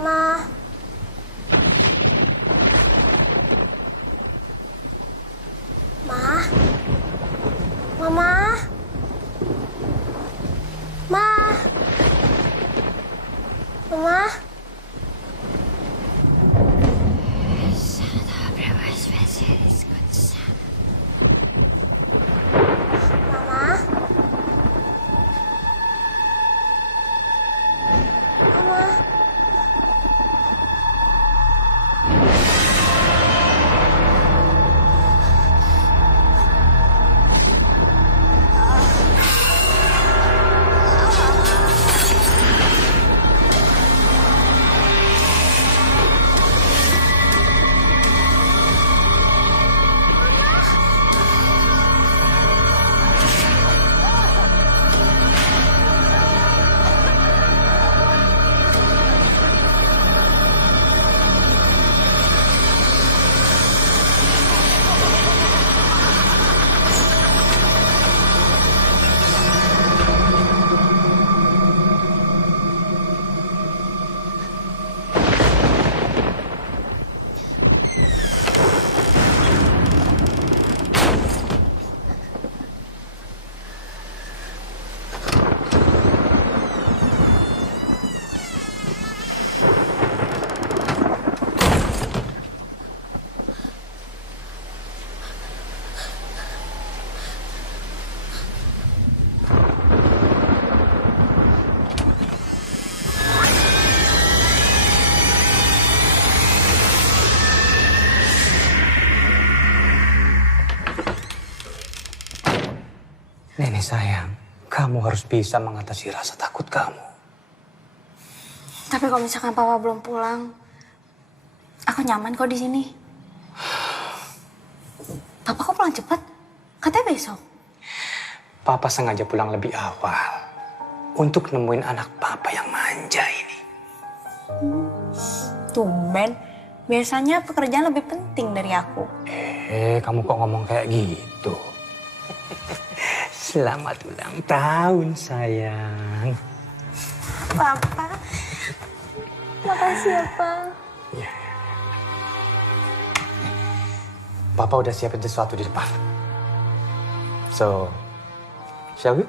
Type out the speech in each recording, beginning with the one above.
Mama. Ma. Mama. Ma. Mama. Mama. Mama. Nenek sayang, kamu harus bisa mengatasi rasa takut kamu. Tapi kalau misalkan Papa belum pulang, aku nyaman kok di sini. Papa kok pulang cepat? Katanya besok. Papa sengaja pulang lebih awal untuk nemuin anak Papa yang manja ini. Tumben, biasanya pekerjaan lebih penting dari aku. Kamu kok ngomong kayak gitu? Selamat ulang tahun, sayang. Papa, makasih ya, Pak. Ya. Papa udah siapin sesuatu di depan. So, shall we?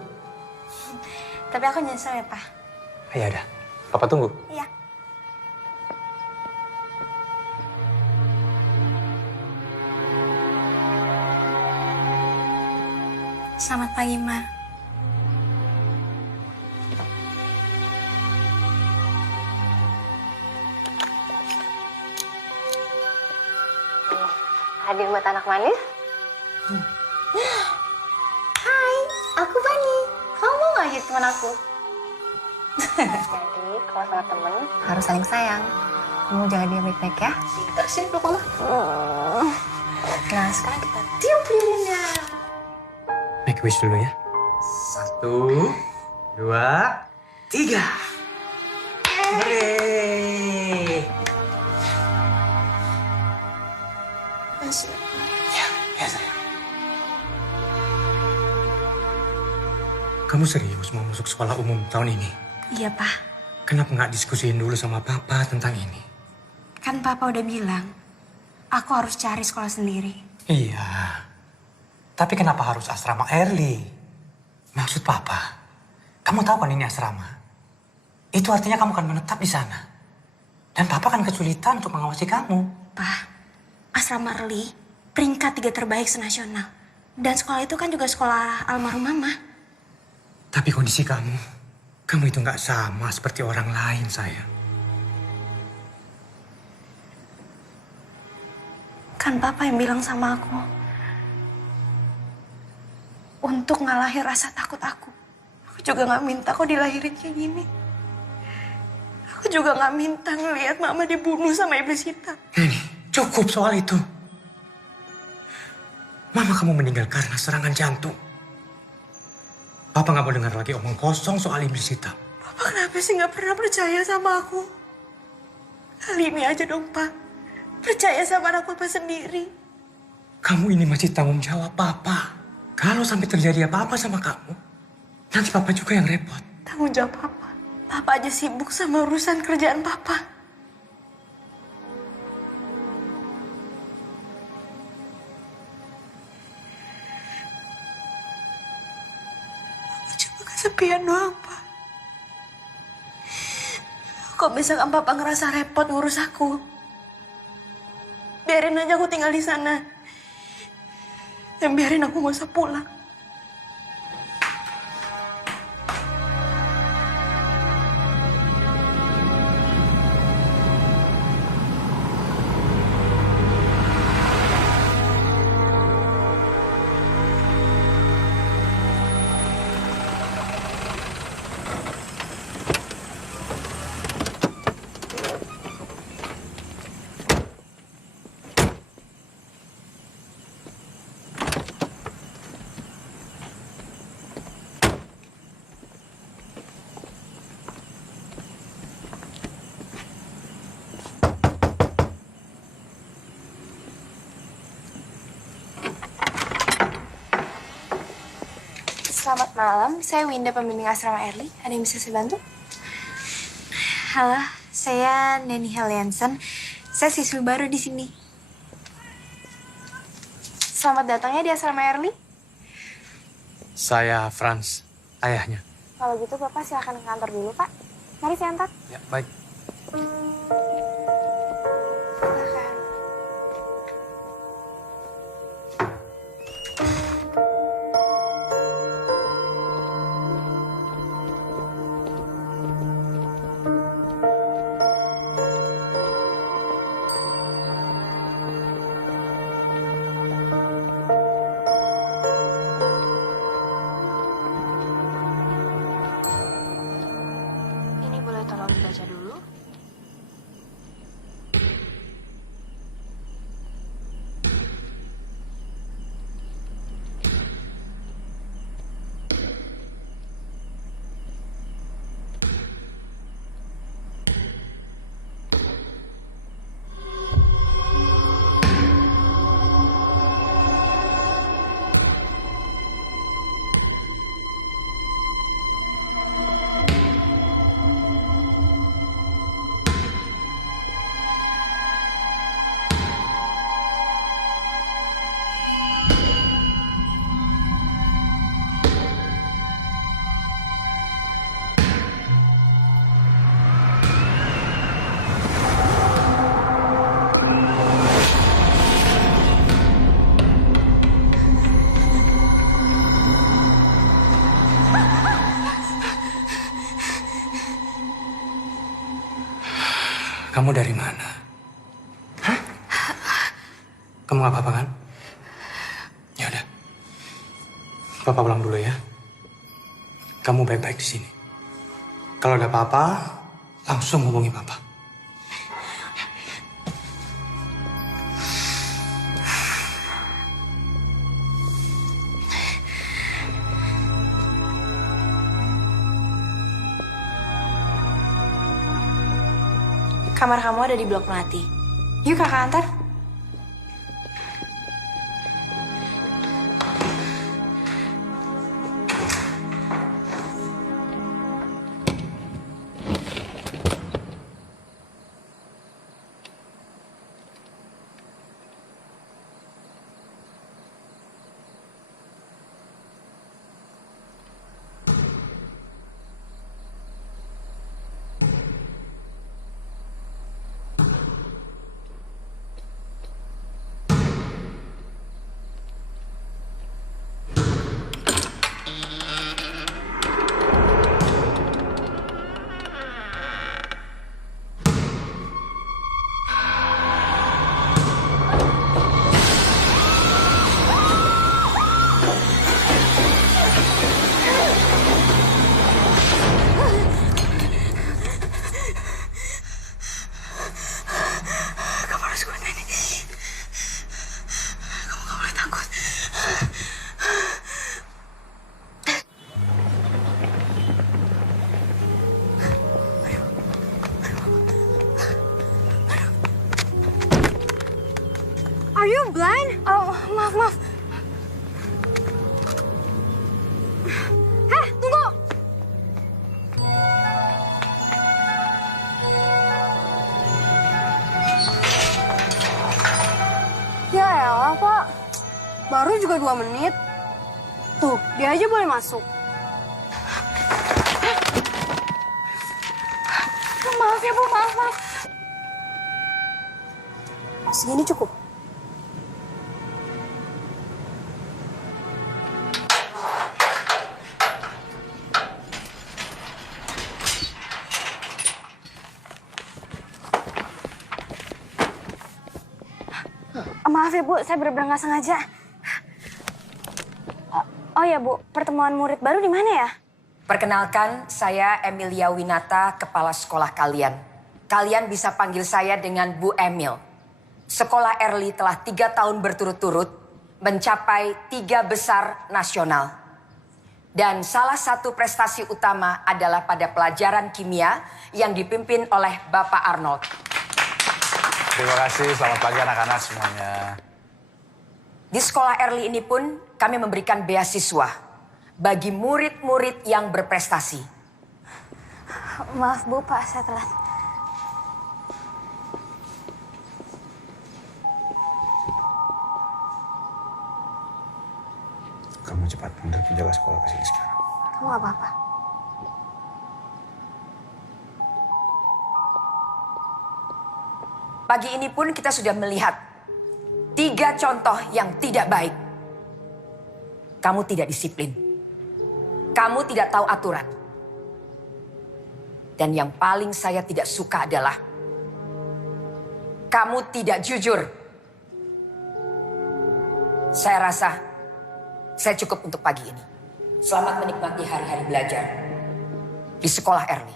Tapi aku nyesel ya, Pak. Ya udah, Papa tunggu. Iya. Selamat pagi, Ma. Hadir buat anak manis. Hai, aku Bani. Kamu mau gak jadi teman aku? Jadi kalau sama temen harus saling sayang. Kamu jaga dia baik-baik ya. Sini peluk Mama. Nah, sekarang kita tiup lilinnya. Make wish dulu ya. 1, 2, 3. Hooray! Masih. Ya sayang. Kamu serius mau masuk sekolah umum tahun ini? Iya, Pak. Kenapa nggak diskusiin dulu sama Papa tentang ini? Kan Papa udah bilang, aku harus cari sekolah sendiri. Iya. Tapi kenapa harus asrama early? Maksud Papa, kamu tahu kan ini asrama? Itu artinya kamu kan menetap di sana. Dan Papa kan kesulitan untuk mengawasi kamu. Pak, asrama early peringkat 3 terbaik senasional. Dan sekolah itu kan juga sekolah almarhum Mama. Tapi kondisi kamu itu nggak sama seperti orang lain, sayang. Kan Papa yang bilang sama aku, untuk ngalahin rasa takut aku. Aku juga gak minta kok dilahirin kayak gini. Aku juga gak minta ngelihat Mama dibunuh sama iblis hitam. Neni, cukup soal itu. Mama kamu meninggal karena serangan jantung. Papa gak mau dengar lagi omong kosong soal iblis hitam. Papa kenapa sih gak pernah percaya sama aku? Kali ini aja dong, Pak. Percaya sama anak Papa sendiri. Kamu ini masih tanggung jawab Papa. Kalau sampai terjadi apa-apa sama kamu, nanti Papa juga yang repot. Tanggung jawab Papa. Papa aja sibuk sama urusan kerjaan Papa. kesepian doang, Pak. Kok misalkan Papa ngerasa repot ngurus aku, biarin aja aku tinggal di sana. Dan biarin aku gak usah pulang. Selamat malam, saya Winda, pembimbing asrama Erli. Ada yang bisa saya bantu? Halo, saya Neni Heliansen. Saya siswi baru di sini. Selamat datangnya di asrama Erli. Saya Franz, ayahnya. Kalau gitu Bapak silakan ke kantor dulu, Pak. Mari saya antar. Ya, baik. Silakan. Ini boleh tolong dibaca dulu. Kamu dari mana? Hah? Kamu gak apa-apa kan? Ya udah. Papa pulang dulu ya. Kamu baik-baik di sini. Kalau ada apa-apa, langsung hubungi Papa. Kamar kamu ada di blok melati. Yuk kakak antar. Are you blind? Oh, maaf. Heh, tunggu! Ya elah, Pak. Baru juga 2 menit. Tuh, dia aja boleh masuk. Maaf ya Bu, maaf. Segini cukup. Maaf ya Bu, saya benar-benar nggak sengaja. Oh ya Bu, pertemuan murid baru di mana ya? Perkenalkan, saya Emilia Winata, kepala sekolah kalian. Kalian bisa panggil saya dengan Bu Emil. Sekolah Early telah 3 tahun berturut-turut mencapai 3 besar nasional. Dan salah satu prestasi utama adalah pada pelajaran kimia yang dipimpin oleh Bapak Arnold. Terima kasih, selamat pagi anak-anak semuanya. Di sekolah Early ini pun kami memberikan beasiswa bagi murid-murid yang berprestasi. Maaf Bu, Pak, saya telat. Kamu cepat panggil penjaga sekolah ke sini sekarang. Kamu nggak apa-apa? Pagi ini pun kita sudah melihat 3 contoh yang tidak baik. Kamu tidak disiplin. Kamu tidak tahu aturan. Dan yang paling saya tidak suka adalah kamu tidak jujur. Saya rasa saya cukup untuk pagi ini. Selamat menikmati hari-hari belajar di sekolah Early.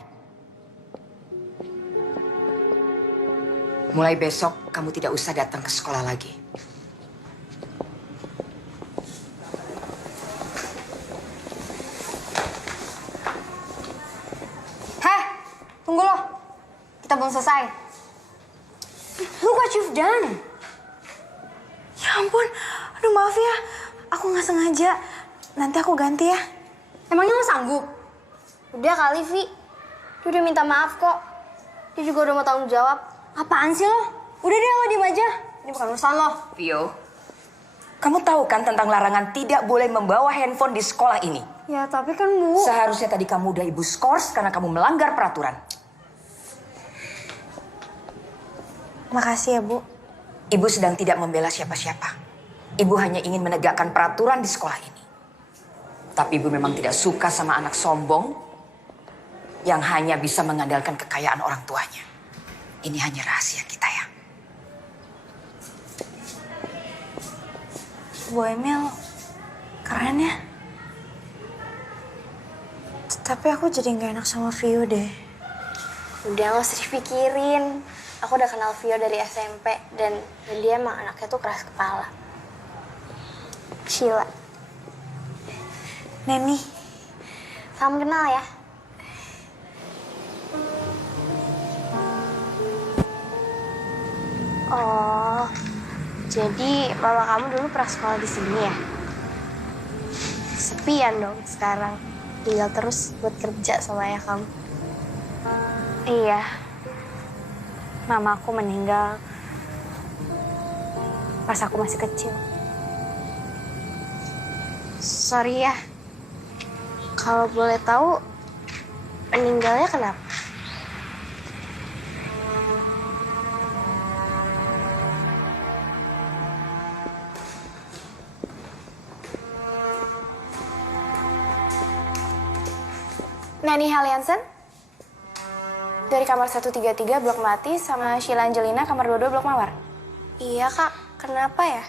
Mulai besok kamu tidak usah datang ke sekolah lagi. Heh, tunggu loh. Kita belum selesai. Look what you've done. Ya ampun, aduh maaf ya. Aku nggak sengaja. Nanti aku ganti ya. Emangnya lo sanggup? Udah kali, Vi. Dia udah minta maaf kok. Dia juga udah mau tanggung jawab. Apaan sih lo? Udah deh, lo diem aja. Ini bukan urusan lo. Vio, kamu tahu kan tentang larangan tidak boleh membawa handphone di sekolah ini? Ya, tapi kan Bu. Seharusnya tadi kamu udah ibu skors karena kamu melanggar peraturan. Makasih ya Bu. Ibu sedang tidak membela siapa-siapa. Ibu hanya ingin menegakkan peraturan di sekolah ini. Tapi ibu memang tidak suka sama anak sombong yang hanya bisa mengandalkan kekayaan orang tuanya. Ini hanya rahasia kita ya. Bu Emil, keren ya. Tapi aku jadi nggak enak sama Vio deh. Udah, gak usah dipikirin. Aku udah kenal Vio dari SMP. Dan dia emang anaknya tuh keras kepala. Sheila. Neni, Salam kenal ya. Oh, jadi mama kamu dulu pernah sekolah di sini ya? Sepian dong sekarang. Tinggal terus buat kerja sama ayah kamu. Iya. Mama aku meninggal pas aku masih kecil. Sorry ya. Kalau boleh tahu, meninggalnya kenapa? Nani Haliansen dari kamar 133 blok Melati sama Sheila Angelina kamar 22 blok Mawar. Iya kak, kenapa ya?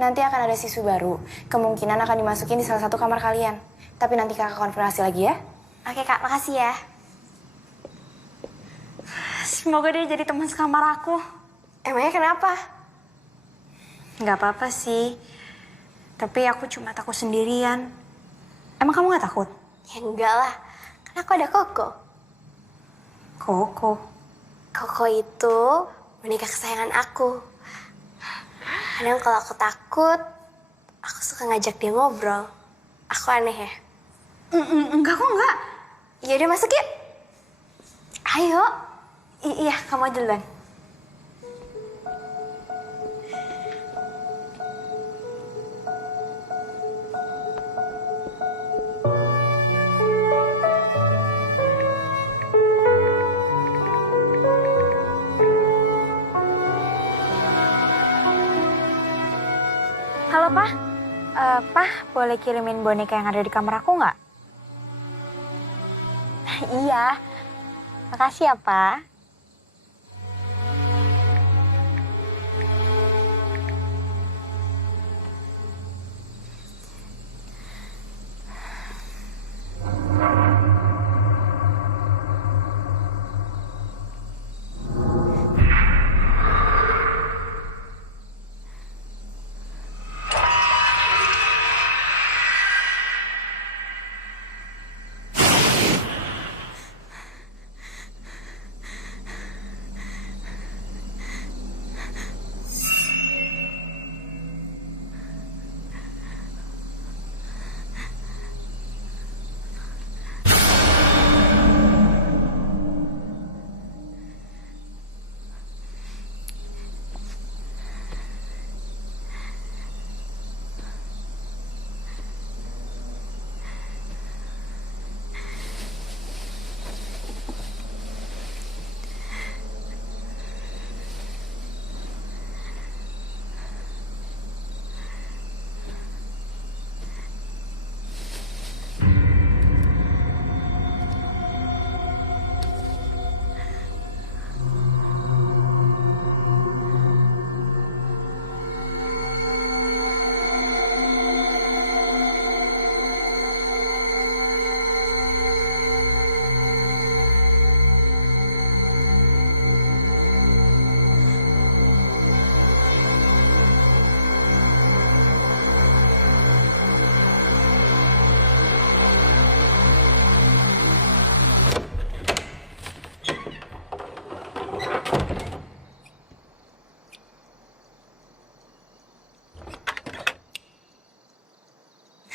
Nanti akan ada siswi baru. Kemungkinan akan dimasukin di salah satu kamar kalian. Tapi nanti kakak konfirmasi lagi ya. Oke kak, makasih ya. semoga dia jadi teman sekamar aku. Emangnya kenapa? Nggak apa-apa sih. Tapi aku cuma takut sendirian. Emang kamu nggak takut? Ya enggak lah, kan aku ada Koko. Koko. Koko itu boneka kesayangan aku. Kadang kalau aku takut, aku suka ngajak dia ngobrol. Aku aneh ya? Enggak kok enggak. Yaudah masuk yuk. Ayo. Iya, kamu aja duluan. Halo, Pak. Pak, boleh kirimin boneka yang ada di kamar aku nggak? Iya. Makasih ya, Pak.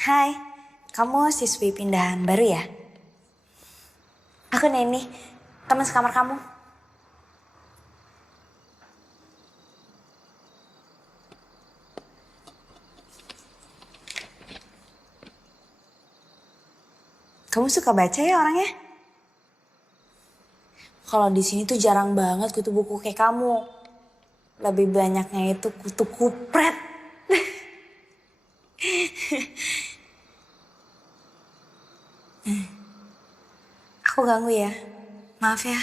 Hai, kamu siswi pindahan baru ya? Aku Neni, teman sekamar kamu. Kamu suka baca ya orangnya? Kalau di sini tuh jarang banget kutu buku kayak kamu. Lebih banyaknya itu kutu kupret. Aku ganggu ya, maaf ya.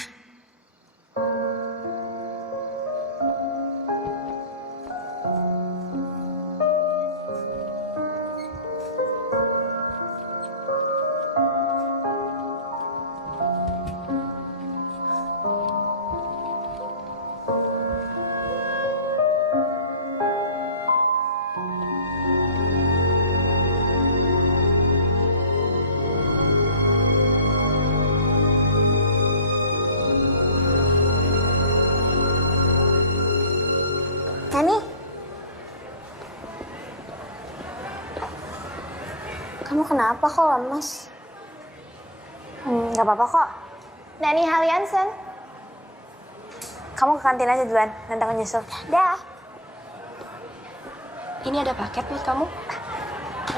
Nani? Kamu kenapa kok lemes? Gak apa-apa kok. Nani Haliansen. Kamu ke kantin aja duluan, nanti aku nyusul. Dah. Ini ada paket buat kamu.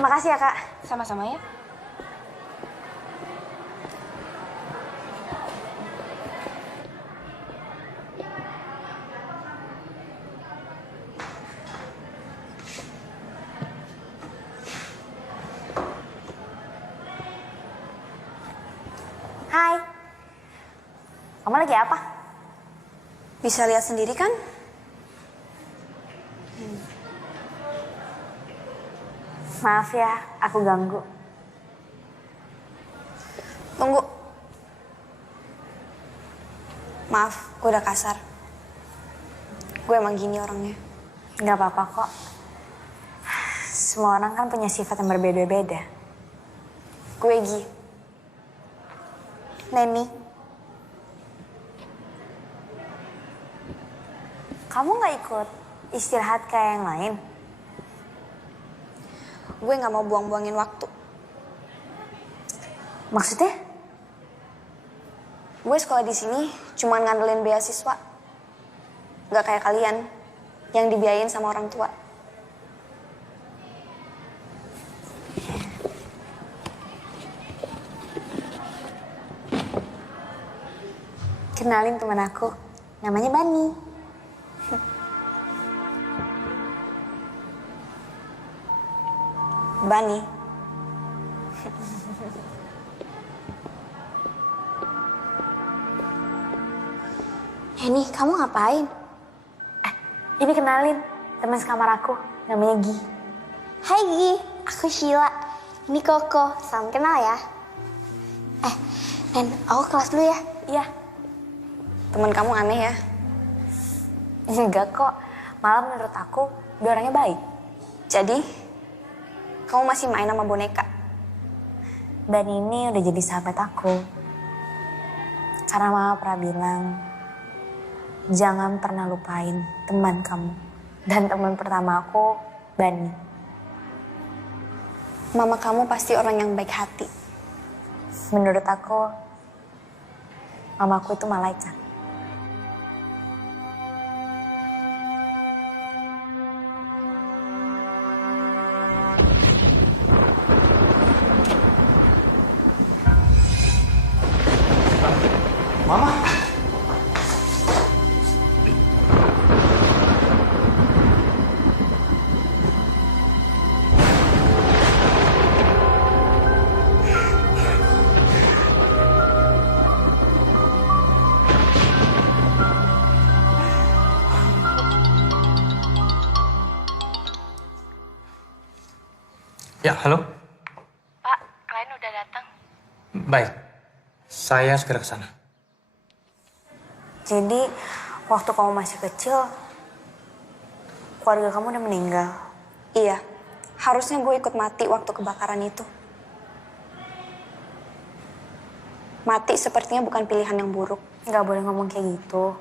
Makasih ya, Kak. Sama-sama ya. Hai. Kamu lagi apa? Bisa lihat sendiri kan? Maaf ya, aku ganggu. Tunggu. Maaf, gue udah kasar. Gue emang gini orangnya. Gak apa-apa kok. Semua orang kan punya sifat yang berbeda-beda. Gue Gi. Neni. Kamu gak ikut istirahat kayak yang lain? Gue gak mau buang-buangin waktu. Maksudnya? Gue sekolah di sini cuma ngandelin beasiswa. Gak kayak kalian yang dibiayain sama orang tua. Kenalin teman aku, namanya Bani. Bani. Ini kamu ngapain? Ini kenalin, teman sekamar aku, namanya Gi. Hai Gi, aku Sheila. Ini Koko, salam kenal ya. Nen, aku kelas dulu ya. Iya. Teman kamu aneh ya. Enggak kok, malah menurut aku dia orangnya baik. Jadi, kamu masih main sama boneka? Dan ini udah jadi sahabat aku. Karena mama pernah bilang, jangan pernah lupain teman kamu. Dan teman pertama aku, Bani. Mama kamu pasti orang yang baik hati. Menurut aku, mamaku itu malaikat. Mama. Ya, halo. Pak, klien udah datang. Baik, saya segera ke sana. Jadi, waktu kamu masih kecil, keluarga kamu udah meninggal. Iya, harusnya gue ikut mati waktu kebakaran itu. Mati sepertinya bukan pilihan yang buruk. Nggak boleh ngomong kayak gitu.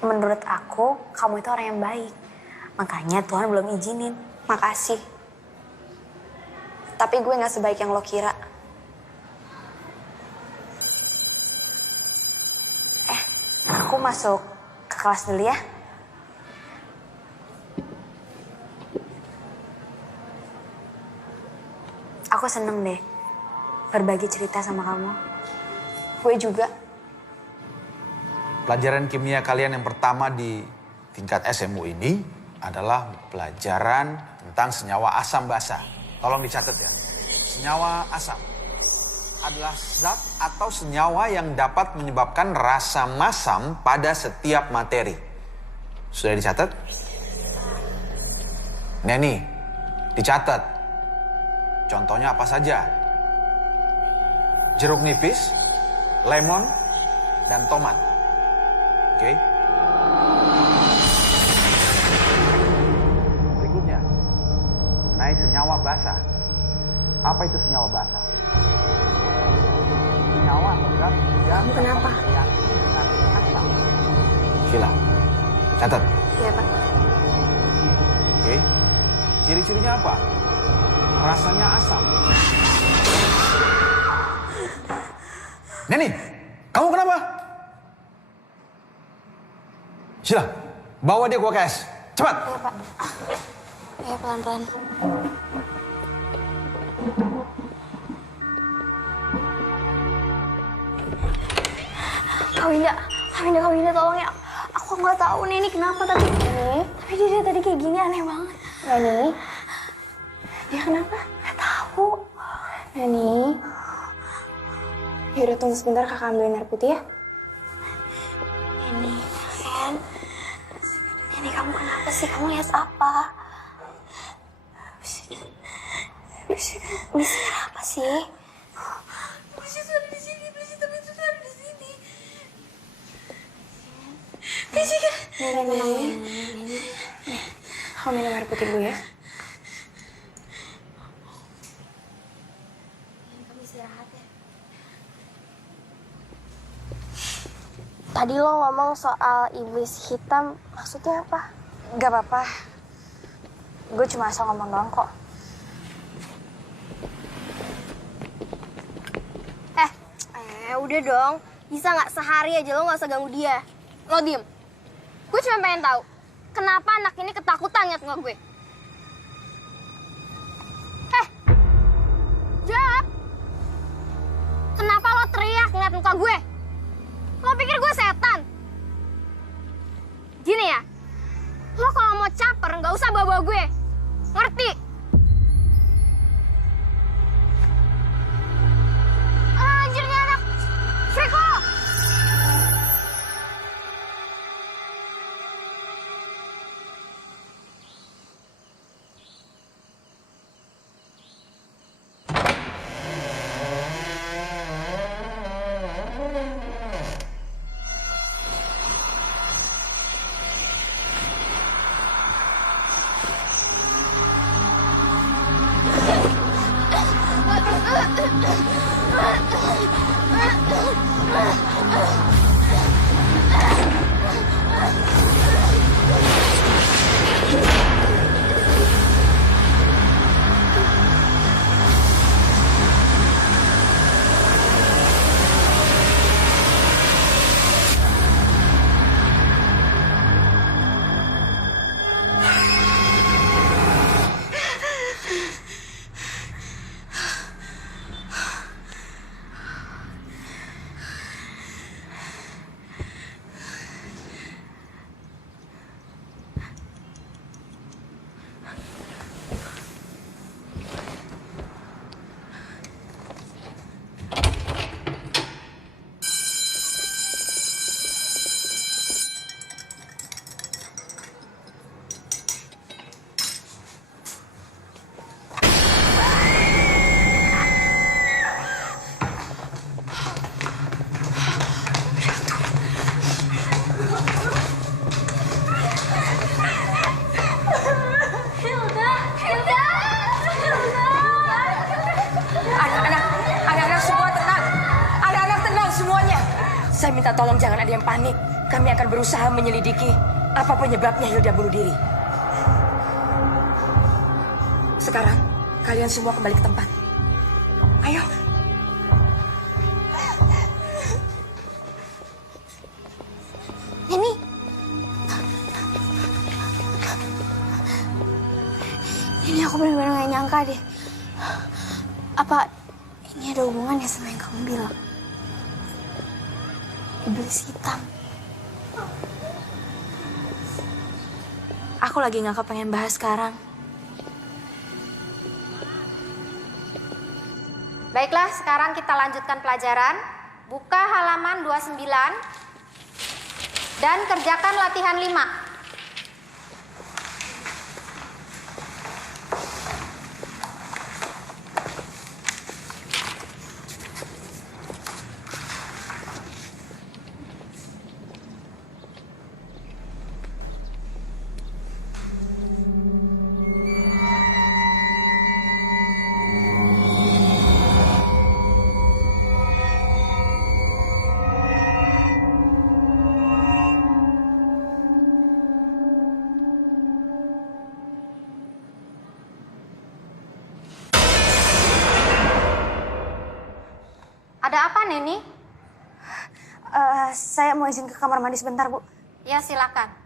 Menurut aku, kamu itu orang yang baik. Makanya Tuhan belum izinin. Makasih. Tapi gue gak sebaik yang lo kira. Aku masuk ke kelas dulu ya. Aku seneng deh berbagi cerita sama kamu. Gue juga. Pelajaran kimia kalian yang pertama di tingkat SMU ini adalah pelajaran tentang senyawa asam basa. Tolong dicatat ya. Senyawa asam adalah zat atau senyawa yang dapat menyebabkan rasa masam pada setiap materi. Sudah dicatat? Neni, dicatat. Contohnya apa saja? Jeruk nipis, lemon, dan tomat. Oke? Berikutnya, mengenai senyawa basa. Apa itu senyawa basa? Senyawa atau zat yang Kenapa? bereaksi dengan asam. Sheila, catat. Iya, Pak. Oke? Ciri-cirinya apa? Rasanya asam. Neni, kamu kenapa? Sheila, bawa dia ke UKS. Cepat. Iya, Pak. Ayo pelan-pelan. Kak Winda, tolong ya. Aku nggak tahu nih ini kenapa tadi. Tapi dia tadi kayak gini aneh banget. Neni, dia kenapa? Nggak tahu. Neni, yaudah tunggu sebentar kakak ambilin air putih ya. Neni, sayang. Neni, kamu kenapa sih? Kamu lihat apa? Bisik apa sih? Bisik ada di sini, bisik tapi itu ada di sini. Bisik. Nih, aku minum air putih dulu ya. Kamu istirahat ya. Tadi lo ngomong soal iblis hitam, maksudnya apa? Gak apa-apa. Gue cuma asal ngomong doang kok. Udah dong, bisa nggak sehari aja lo nggak usah ganggu dia. Lo diem. Gue cuma pengen tahu, kenapa anak ini ketakutan ngeliat muka gue? Jawab. Kenapa lo teriak ngeliat muka gue? Lo pikir gue setan? Gini ya, lo kalau mau caper nggak usah bawa-bawa gue. Ngerti? Minta tolong jangan ada yang panik. Kami akan berusaha menyelidiki apa penyebabnya Hilda bunuh diri. Sekarang, kalian semua kembali ke tempat. Ayo. Ini aku benar-benar gak nyangka deh. Apa ini ada hubungannya sama yang kamu bilang? Iblis hitam. Aku lagi gak kepengen bahas sekarang. Baiklah, sekarang kita lanjutkan pelajaran. Buka halaman 29 dan kerjakan latihan 5. Ada apa, Neni? Saya mau izin ke kamar mandi sebentar, Bu. Ya, silakan.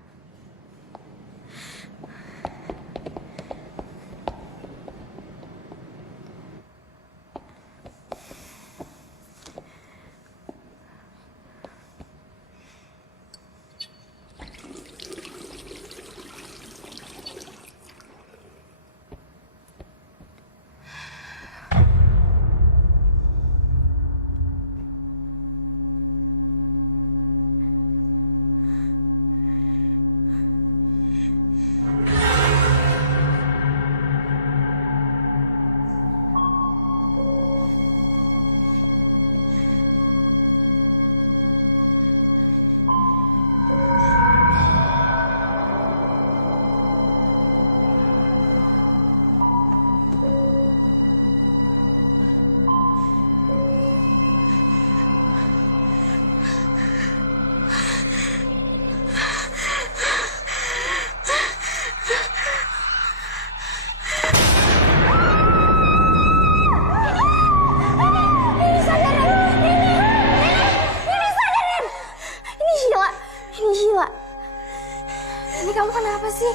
Ini kamu kenapa sih?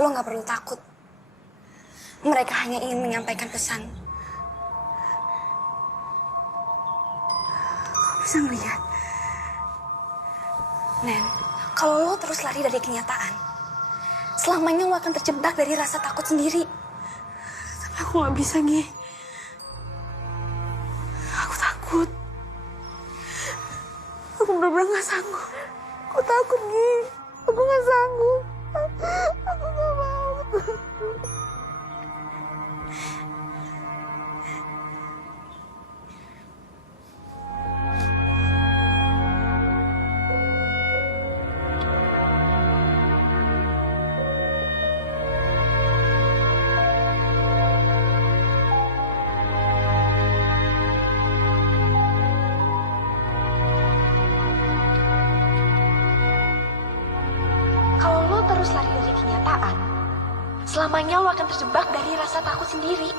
Lo gak perlu takut. Mereka hanya ingin menyampaikan pesan. Kau bisa melihat? Nen, kalau lo terus lari dari kenyataan, selamanya lo akan terjebak dari rasa takut sendiri. Tapi aku gak bisa, Gi. Aku takut. Aku bener-bener gak sanggup. Aku takut, Gi. Aku gak sanggup. Aku gak mau. Kalau lo terus lari dari kenyataan, selamanya lo akan terjebak dari rasa takut sendiri.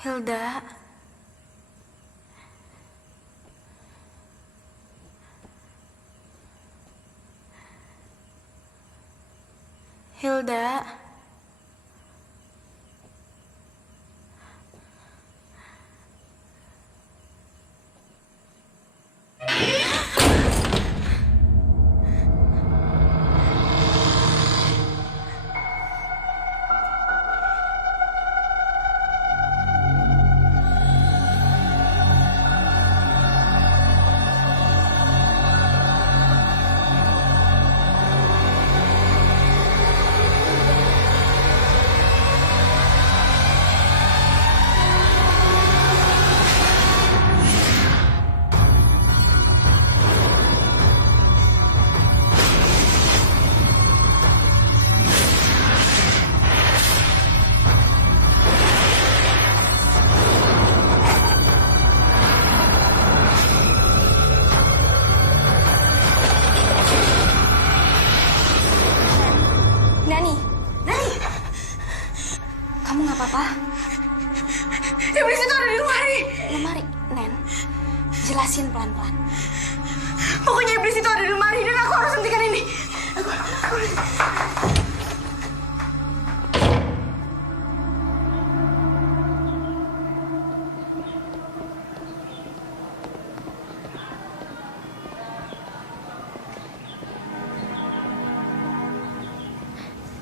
Hilda. Hilda. Kamu nggak apa-apa? Iblis itu ada di lemari. Lemari, Nen. Jelasin pelan-pelan. Pokoknya iblis itu ada di lemari dan aku harus hentikan ini.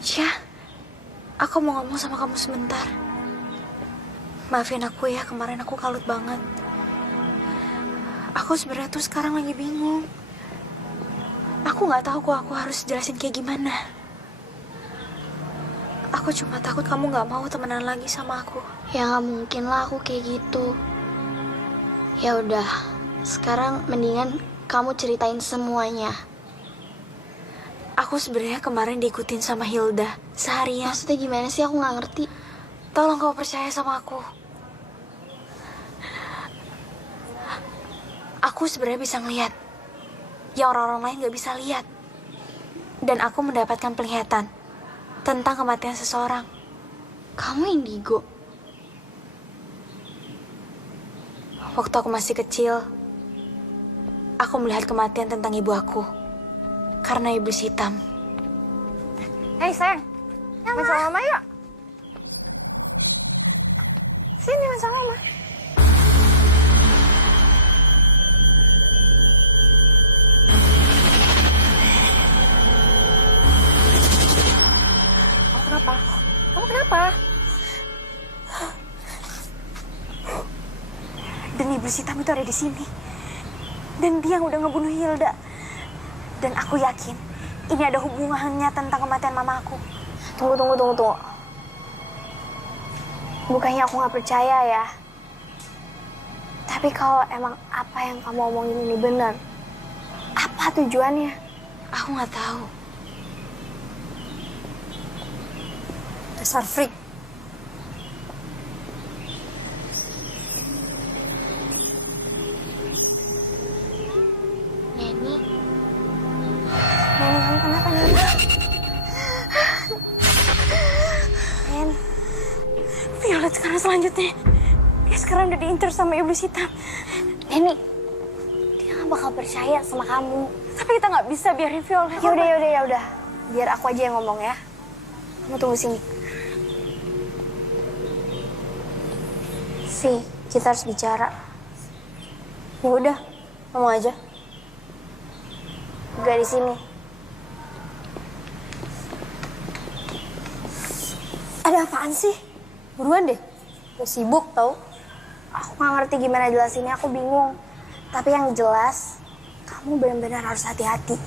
Ya, aku mau ngomong sama kamu sebentar. Maafin aku ya, kemarin aku kalut banget. Aku sebenarnya tuh sekarang lagi bingung. Aku nggak tahu kok aku harus jelasin kayak gimana. Aku cuma takut kamu nggak mau temenan lagi sama aku. Ya nggak mungkin lah aku kayak gitu. Ya udah, sekarang mendingan kamu ceritain semuanya. Aku sebenarnya kemarin diikutin sama Hilda seharian. Maksudnya gimana sih? Aku nggak ngerti. Tolong kau percaya sama aku. Aku sebenarnya bisa ngelihat yang orang-orang lain nggak bisa lihat. Dan aku mendapatkan penglihatan tentang kematian seseorang. Kamu indigo? Waktu aku masih kecil, aku melihat kematian tentang ibu aku karena iblis hitam. Hei sayang, main sama mama yuk. Sini main sama mama. Kamu kenapa? Kamu kenapa? Dan iblis hitam itu ada di sini. Dan dia yang udah ngebunuh Hilda. Dan aku yakin ini ada hubungannya tentang kematian mama aku. Tunggu. Bukannya aku nggak percaya ya. Tapi kalau emang apa yang kamu omongin ini benar, apa tujuannya? Aku nggak tahu. Dasar freak. Neni, kenapa Neni? Nen, Violet sekarang selanjutnya. Dia sekarang udah diincar sama iblis hitam. Neni, dia gak bakal percaya sama kamu. Tapi kita nggak bisa biarin Violet. Yaudah. Biar aku aja yang ngomong ya. Kamu tunggu sini. Vi, kita harus bicara. Ya udah, ngomong aja. Gak di sini. Ada apaan sih? Buruan deh. Gue sibuk tau. Aku gak ngerti gimana jelasinnya, aku bingung. Tapi yang jelas, kamu benar-benar harus hati-hati.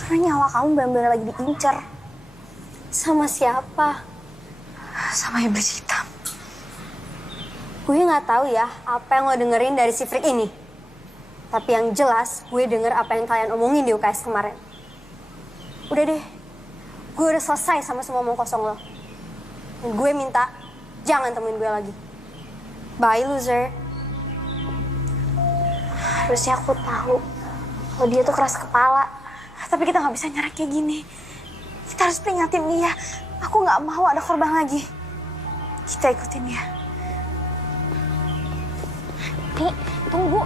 Karena nyawa kamu benar-benar lagi diincar. Sama siapa? Sama iblis hitam. Gue nggak tahu ya apa yang lo dengerin dari si freak ini. Tapi yang jelas gue denger apa yang kalian omongin di UKS kemarin. Udah deh, gue udah selesai sama semua omong kosong lo. Dan gue minta jangan temuin gue lagi. Bye loser. Harusnya aku tahu kalau dia tuh keras kepala. Tapi kita nggak bisa nyerah kayak gini. Kita harus peringatin dia. Aku nggak mau ada korban lagi. Kita ikutin dia. Nih, tunggu.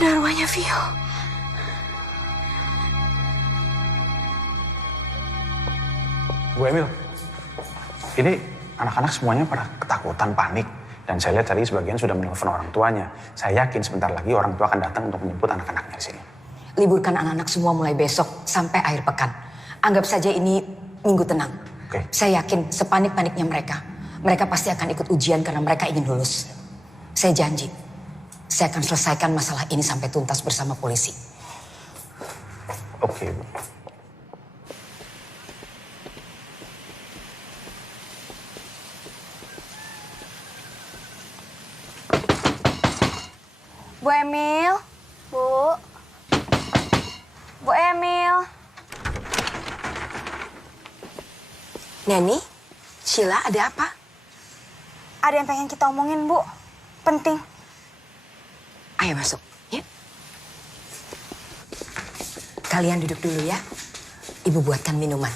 Ada arwahnya Vio. Bu Emil, ini anak-anak semuanya pada ketakutan, panik. Dan saya lihat tadi sebagian sudah menelpon orang tuanya. Saya yakin sebentar lagi orang tua akan datang untuk menjemput anak-anaknya di sini. Liburkan anak-anak semua mulai besok sampai akhir pekan. Anggap saja ini minggu tenang. Oke. Saya yakin sepanik-paniknya mereka. Mereka pasti akan ikut ujian karena mereka ingin lulus. Saya janji, saya akan selesaikan masalah ini sampai tuntas bersama polisi. Oke, Bu. Bu Emil. Bu Emil. Neni, Sheila ada apa? Ada yang pengen kita omongin, Bu. Penting. Ayo masuk, ya. Kalian duduk dulu ya. Ibu buatkan minuman.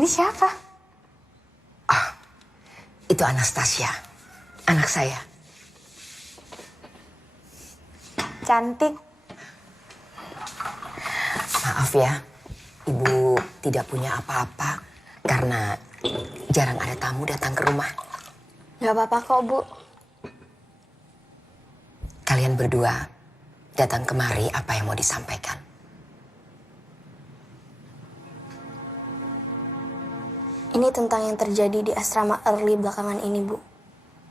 Ini siapa? Itu Anastasia, anak saya. Cantik. Maaf ya, Ibu tidak punya apa-apa karena jarang ada tamu datang ke rumah. Gak apa-apa kok, Bu. Kalian berdua datang kemari, apa yang mau disampaikan? Ini tentang yang terjadi di asrama Early belakangan ini, Bu.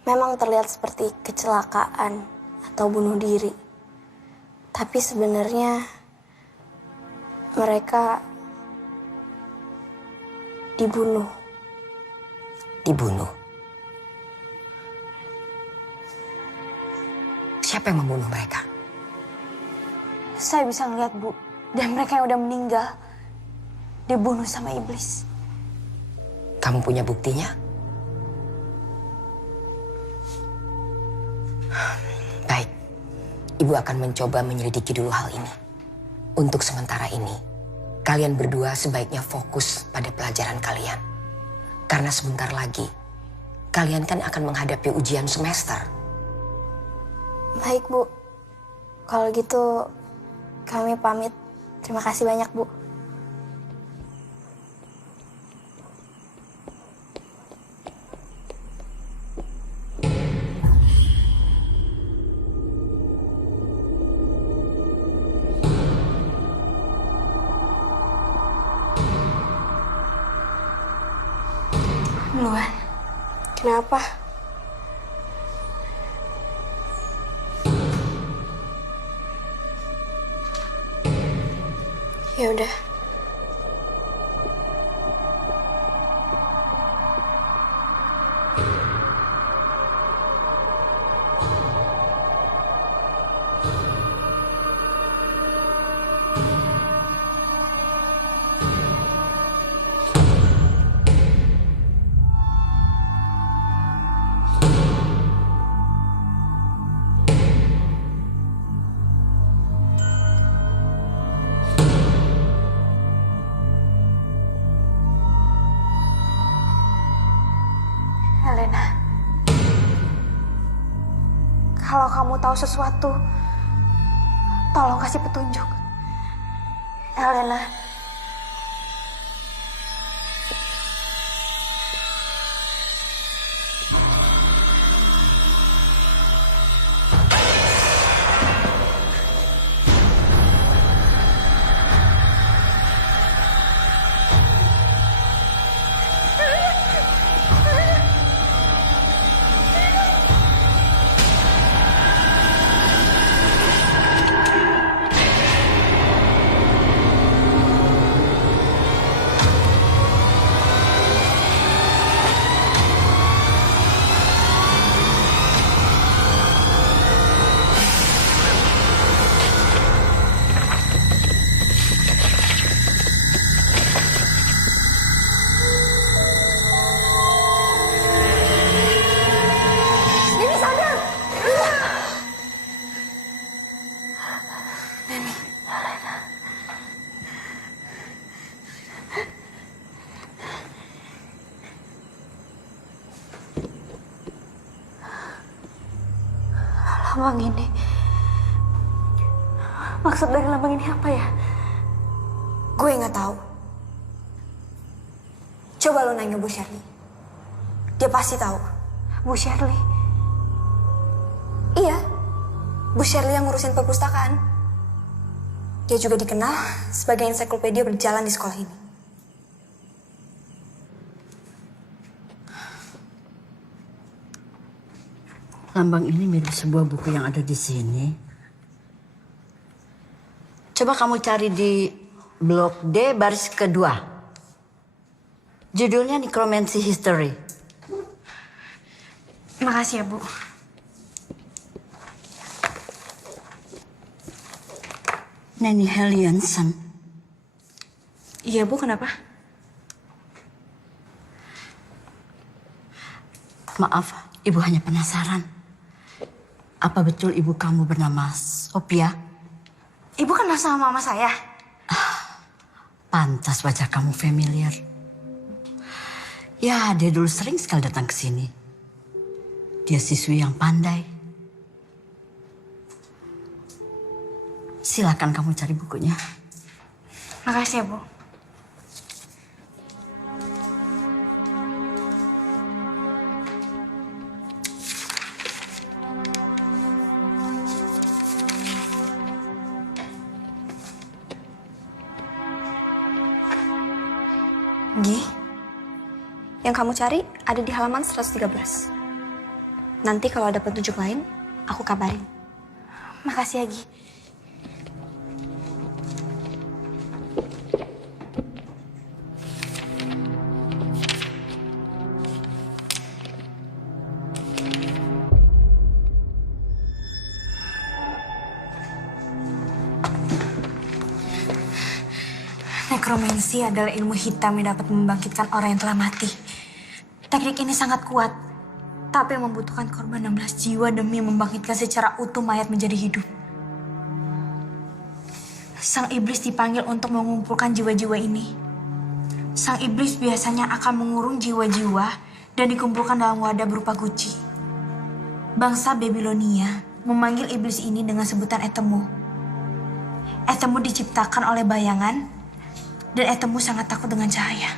Memang terlihat seperti kecelakaan atau bunuh diri. Tapi sebenarnya mereka dibunuh. Dibunuh? Siapa yang membunuh mereka? Saya bisa ngeliat, Bu. Dan mereka yang udah meninggal dibunuh sama iblis. Kamu punya buktinya? Baik, Ibu akan mencoba menyelidiki dulu hal ini. Untuk sementara ini, kalian berdua sebaiknya fokus pada pelajaran kalian. Karena sebentar lagi, kalian kan akan menghadapi ujian semester. Baik, Bu. Kalau gitu, kami pamit. Terima kasih banyak, Bu. Luan, Kenapa? Ya udah. Elena. Kalau kamu tahu sesuatu, tolong kasih petunjuk. Elena. Lambang ini. Maksud dari lambang ini apa ya? Gue nggak tahu. Coba lo nanya Bu Shirley. Dia pasti tahu. Bu Shirley? Iya. Bu Shirley yang ngurusin perpustakaan. Dia juga dikenal sebagai ensiklopedia berjalan di sekolah ini. Lambang ini mirip sebuah buku yang ada di sini. Coba kamu cari di blok D baris kedua. Judulnya Necromancy History. Makasih ya, Bu. Nanny Hellianson. Iya, Bu, kenapa? Maaf, Ibu hanya penasaran. Apa betul ibu kamu bernama Sophia? Ibu kenal sama mama saya? Pantas wajah kamu familiar. Ya, dia dulu sering sekali datang ke sini. Dia siswi yang pandai. Silakan kamu cari bukunya. Makasih ya, Bu. Gi, yang kamu cari ada di halaman 113. Nanti kalau ada petunjuk lain, aku kabarin. Makasih ya, Gi. Nekromansi adalah ilmu hitam yang dapat membangkitkan orang yang telah mati. Teknik ini sangat kuat, tapi membutuhkan korban 16 jiwa demi membangkitkan secara utuh mayat menjadi hidup. Sang iblis dipanggil untuk mengumpulkan jiwa-jiwa ini. Sang iblis biasanya akan mengurung jiwa-jiwa dan dikumpulkan dalam wadah berupa guci. Bangsa Babilonia memanggil iblis ini dengan sebutan Etemu. Etemu diciptakan oleh bayangan, dan Etemu sangat takut dengan cahaya.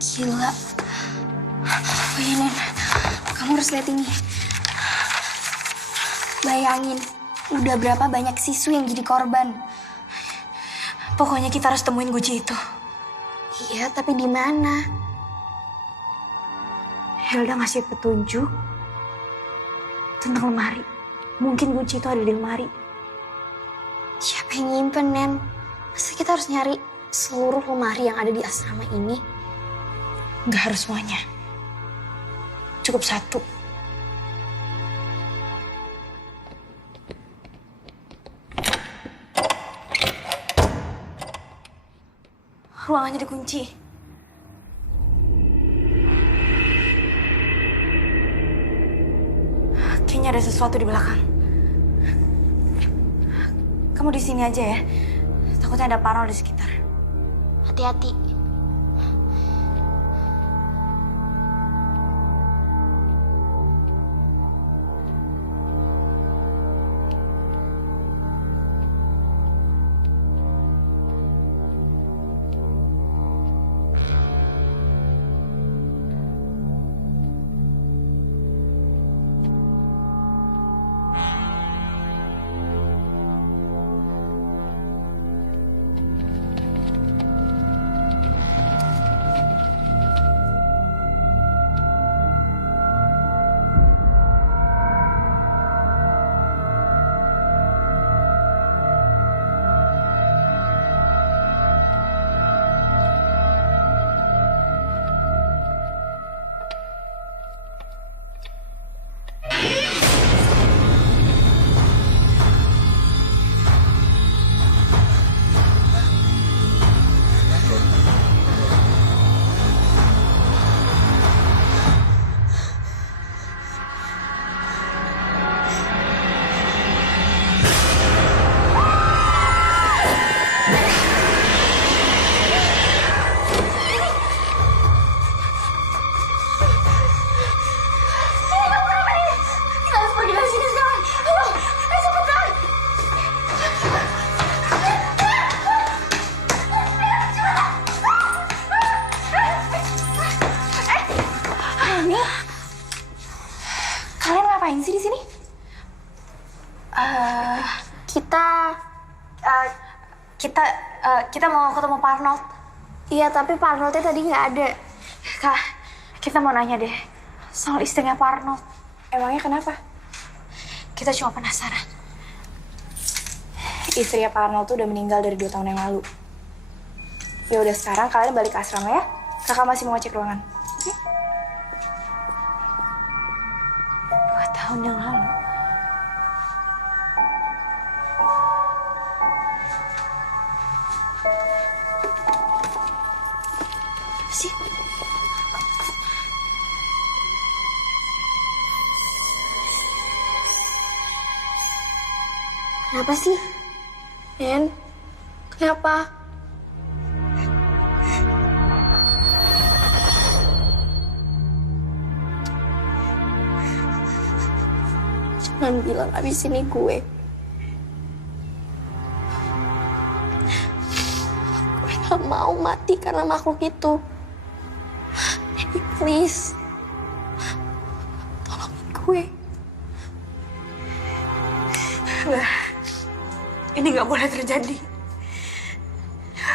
Gila. Oh iya, Nen. Kamu harus lihat ini. Bayangin, udah berapa banyak siswi yang jadi korban. Pokoknya kita harus temuin guci itu. Iya, tapi di mana? Hilda ngasih petunjuk tentang lemari. Mungkin guci itu ada di lemari. Siapa yang nyimpen, Nen? Masa kita harus nyari seluruh lemari yang ada di asrama ini? Nggak harus semuanya. Cukup satu. Ruangannya dikunci. Kayaknya ada sesuatu di belakang. Kamu di sini aja ya. Takutnya ada parno di sekitar. Hati-hati. ngapain sih di sini? Kita mau ketemu Pak Arnold. Iya, tapi Pak Arnoldnya tadi nggak ada. Kak, kita mau nanya deh soal istrinya Pak Arnold. Emangnya kenapa? Kita cuma penasaran. Istrinya Pak Arnold tuh udah meninggal dari 2 tahun yang lalu. Ya udah, sekarang kalian balik ke asrama ya. Kakak masih mau ngecek ruangan. Oke? 2 tahun yang lalu. Sih. Kenapa sih? Nen, kenapa? dan bilang abis ini gue. Gue gak mau mati karena makhluk itu. Jadi please, tolongin gue. Nah, ini gak boleh terjadi.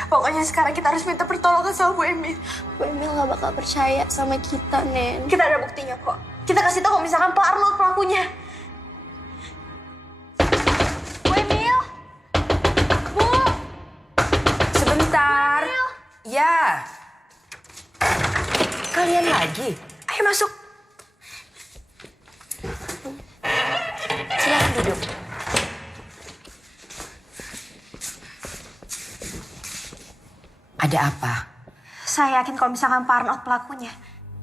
Pokoknya sekarang kita harus minta pertolongan sama Bu Emil. Bu Emil gak bakal percaya sama kita, Nen. Kita ada buktinya kok. Kita kasih tahu kalau misalkan Pak Arnold pelakunya. Bu Emil! Bu! Sebentar. Ya. Kalian lagi? Ayo masuk. Silakan duduk. Ada apa? Saya yakin kalau misalkan Pak Arnold pelakunya.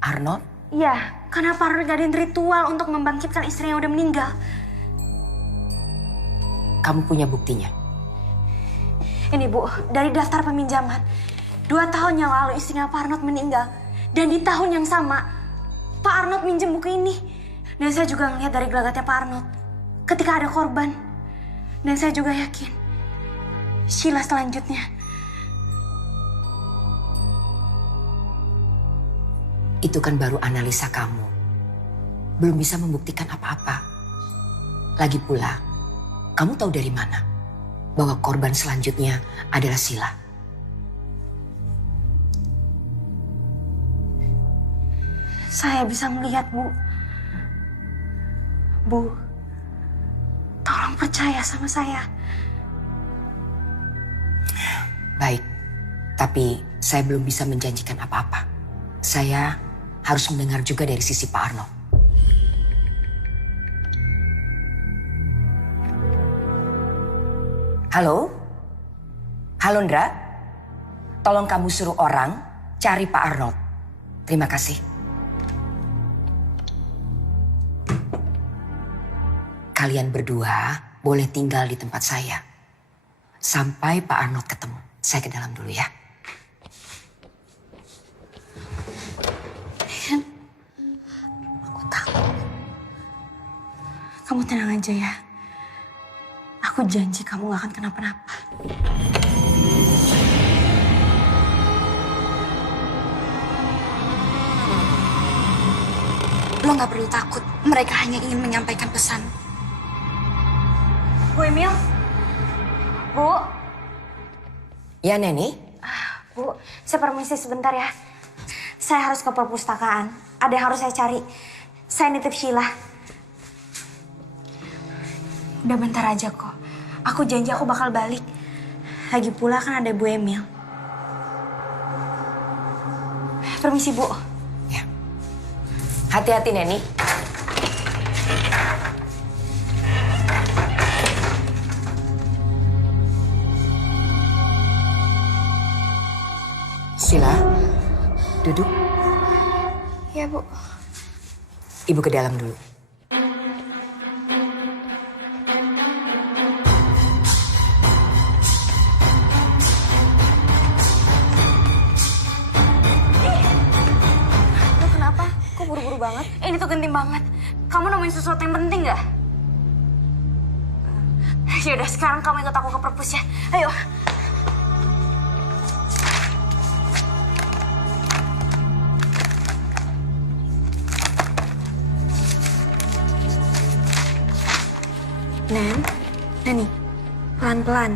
Arnold? Iya, karena Pak Arnold ngadain ritual untuk membangkitkan istri yang udah meninggal. Kamu punya buktinya? Ini Bu, dari daftar peminjaman. 2 tahun yang lalu istrinya Pak Arnold meninggal. Dan di tahun yang sama, Pak Arnold minjem buku ini. Dan saya juga ngeliat dari gelagatnya Pak Arnold. Ketika ada korban. Dan saya juga yakin, Sheila selanjutnya. Itu kan baru analisa kamu. Belum bisa membuktikan apa-apa. Lagi pula, kamu tahu dari mana bahwa korban selanjutnya adalah Sheila? Saya bisa melihat, Bu. Bu, tolong percaya sama saya. Baik, tapi saya belum bisa menjanjikan apa-apa. Saya harus mendengar juga dari sisi Pak Arnold. Halo? Halo, Ndra? Tolong kamu suruh orang cari Pak Arnold. Terima kasih. Kalian berdua boleh tinggal di tempat saya. Sampai Pak Arnold ketemu. Saya ke dalam dulu ya. Kamu tenang aja ya. Aku janji kamu gak akan kenapa-napa. Lo gak perlu takut. Mereka hanya ingin menyampaikan pesan. Bu Emil? Bu? Ya, Neni? Bu, saya permisi sebentar ya. Saya harus ke perpustakaan. Ada yang harus saya cari. Saya nitip Sheila. Udah bentar aja kok. Aku janji aku bakal balik. Lagi pula kan ada Bu Emil. Permisi, Bu. Ya. Hati-hati, Neni. Sheila, duduk. Ya, Bu. Ibu ke dalam dulu. Lo kenapa? Kok buru-buru banget? Ini tuh genting banget. Kamu nemuin sesuatu yang penting gak? Yaudah, sekarang kamu ikut aku ke perpus ya. Ayo. Neni, pelan-pelan.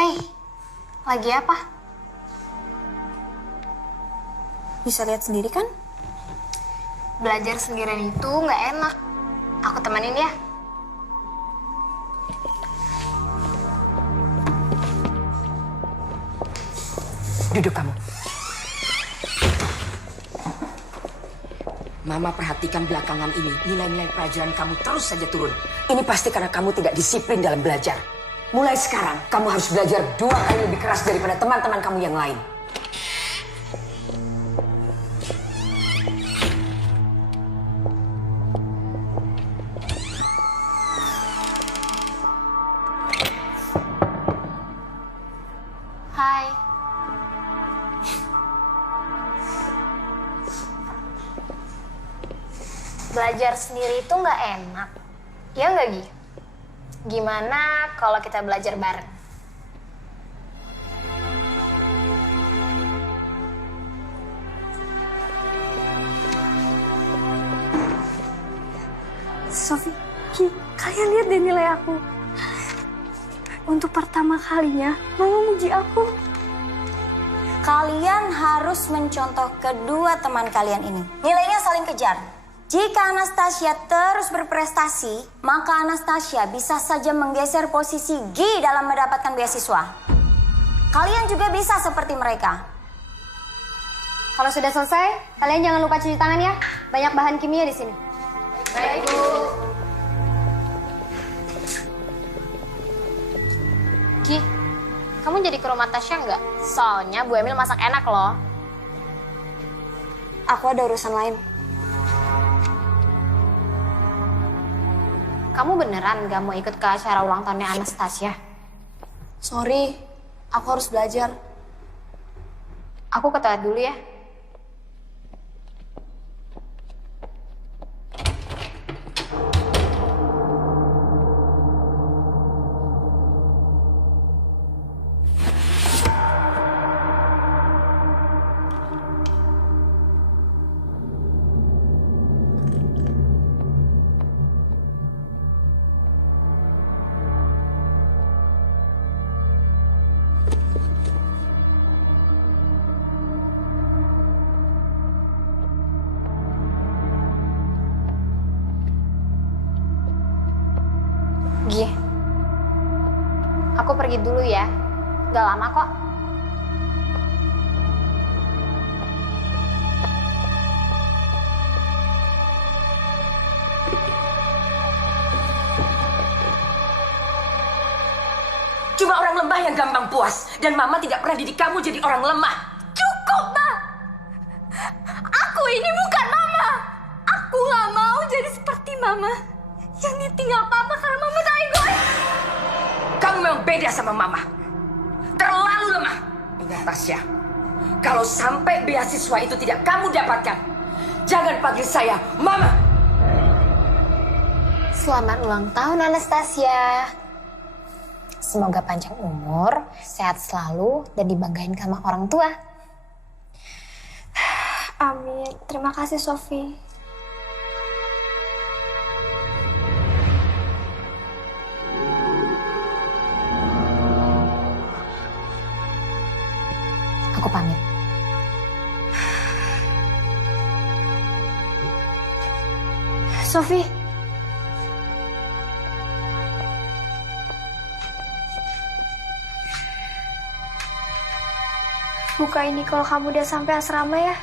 Hei, lagi apa? Bisa lihat sendiri kan? Belajar sendirian itu nggak enak. Aku temenin ya. Duduk kamu. Mama perhatikan belakangan ini, nilai-nilai pelajaran kamu terus saja turun. Ini pasti karena kamu tidak disiplin dalam belajar. Mulai sekarang, kamu harus belajar 2 kali lebih keras daripada teman-teman kamu yang lain. Hai. Belajar sendiri itu nggak enak. Ya nggak, Gi? Gimana kalau kita belajar bareng? Sofi, Ki, kalian lihat deh nilai aku. Untuk pertama kalinya, Mama muji aku. Kalian harus mencontoh kedua teman kalian ini. Nilainya saling kejar. Jika Anastasia terus berprestasi, maka Anastasia bisa saja menggeser posisi Gi dalam mendapatkan beasiswa. Kalian juga bisa seperti mereka. Kalau sudah selesai, kalian jangan lupa cuci tangan ya. Banyak bahan kimia di sini. Baik, Bu. Ki, kamu jadi ke rumah Tasya nggak? Soalnya Bu Emil masak enak loh. Aku ada urusan lain. Kamu beneran nggak mau ikut ke acara ulang tahunnya Anastasia? Sorry, aku harus belajar. Aku ke toilet dulu ya. Gi, aku pergi dulu ya. Gak lama kok. Cuma orang lemah yang gampang puas. Dan Mama tidak pernah didik kamu jadi orang lemah. Cukup, Ma! Aku ini bukan Mama. Aku gak mau jadi seperti Mama. Yang ditinggal Papa karena Mama tak egois. Kamu memang beda sama Mama. Terlalu lemah. Ingat Tasya, kalau sampai beasiswa itu tidak kamu dapatkan, jangan panggil saya Mama. Selamat ulang tahun Anastasia. Semoga panjang umur, sehat selalu, dan dibanggain sama orang tua. Amin. Terima kasih, Sofi. Aku pamit. Sofi. Buka ini kalau kamu udah sampai asrama ya.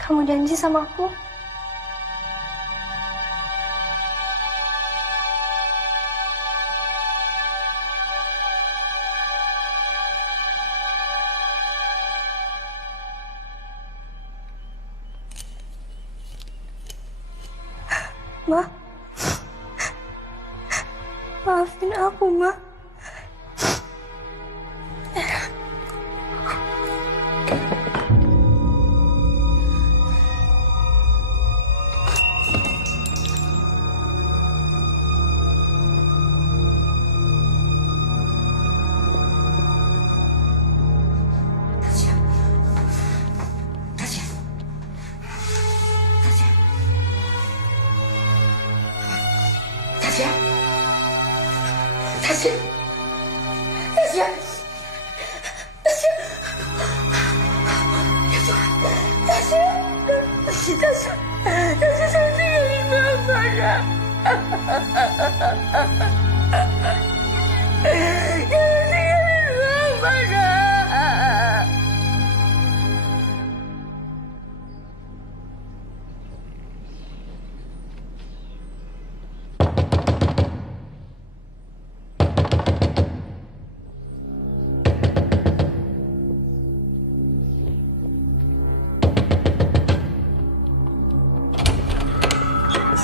Kamu janji sama aku? Ma, maafin aku, Ma.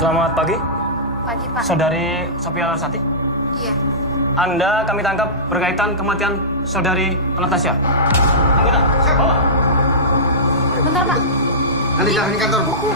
Selamat pagi. Pagi, Pak. Saudari Sophia Larsati. Iya. Anda kami tangkap berkaitan kematian saudari Anastasia. Anggota, bawa. Bentar, Pak. Andika, ini kantor buku.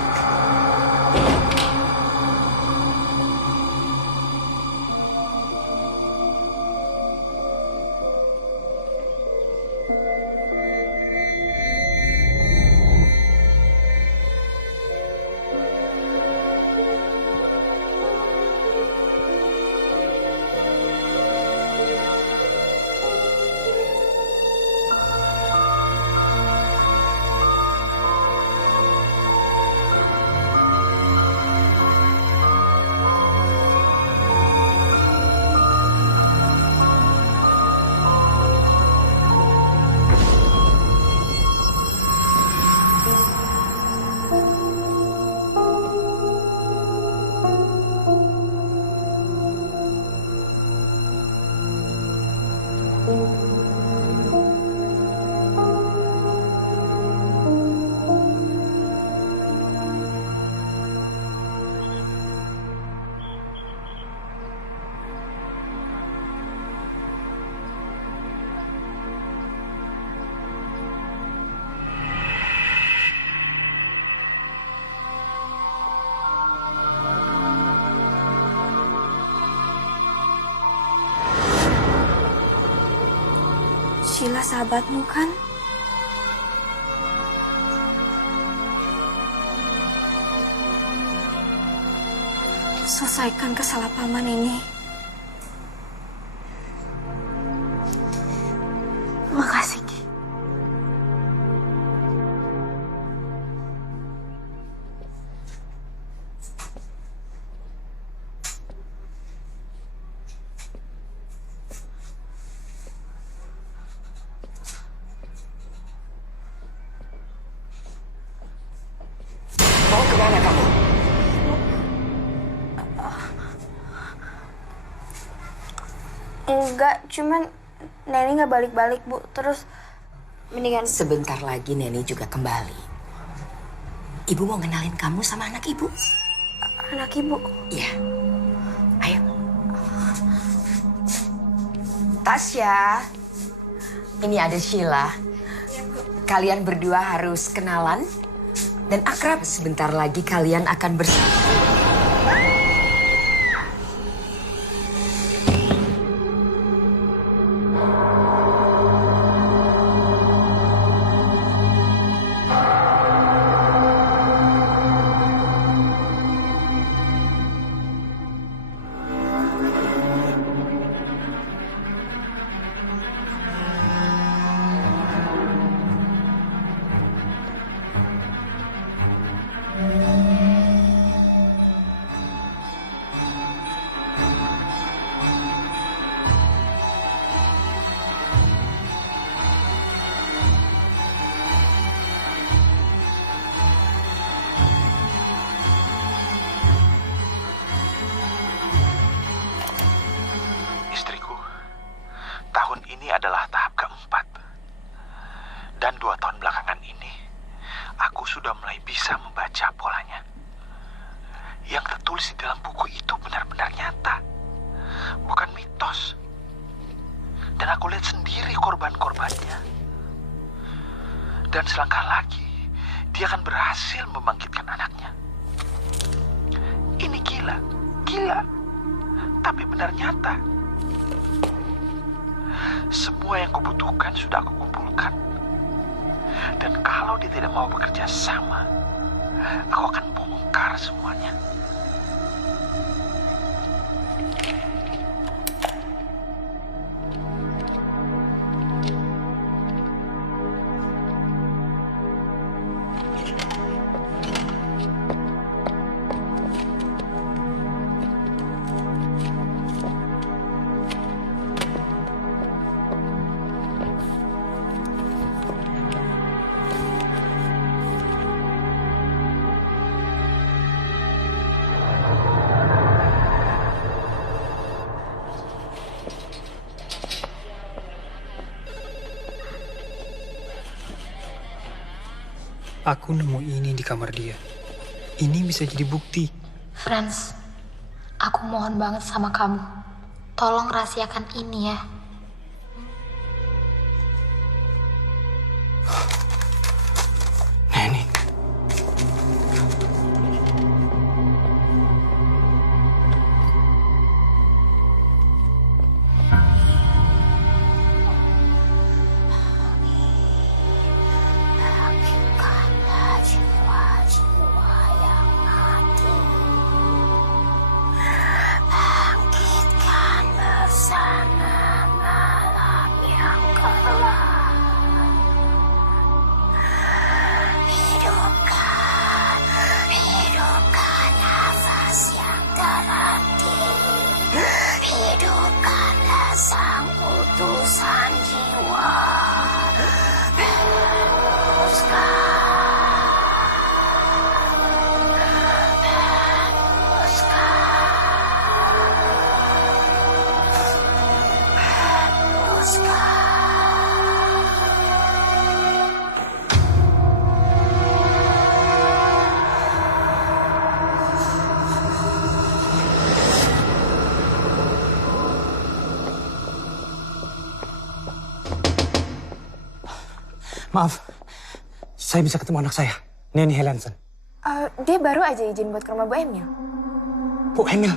Sheila sahabatmu kan? Selesaikan kesalahpahaman ini. Makasih, Ki. Mau kemana kamu? Enggak, cuman Neni nggak balik-balik, Bu. Terus mendingan... Sebentar lagi Neni juga kembali. Ibu mau kenalin kamu sama anak ibu. Anak Ibu? Iya. Ayo. Tasya. Ini ada Sheila. Kalian berdua harus kenalan dan akrab. Sebentar lagi kalian akan bersama. Istriku, tahun ini adalah tahap keempat. Dan 2 tahun belakangan ini, aku sudah mulai bisa membaca polanya. Yang tertulis di dalam buku itu benar-benar nyata, bukan mitos. Dan aku lihat sendiri korban-korbannya. Dan selangkah lagi, dia akan berhasil membangkitkan anaknya. Ini gila, tapi benar nyata. Semua yang kubutuhkan sudah aku kumpulkan. Dan kalau dia tidak mau bekerja sama, aku akan bongkar semuanya. Aku nemu ini di kamar dia. Ini bisa jadi bukti. Friends, aku mohon banget sama kamu. Tolong rahasiakan ini ya. Neni. Maaf, saya bisa ketemu anak saya, Neni Helenson. Dia baru aja izin buat ke rumah Bu Emil. Bu Emil?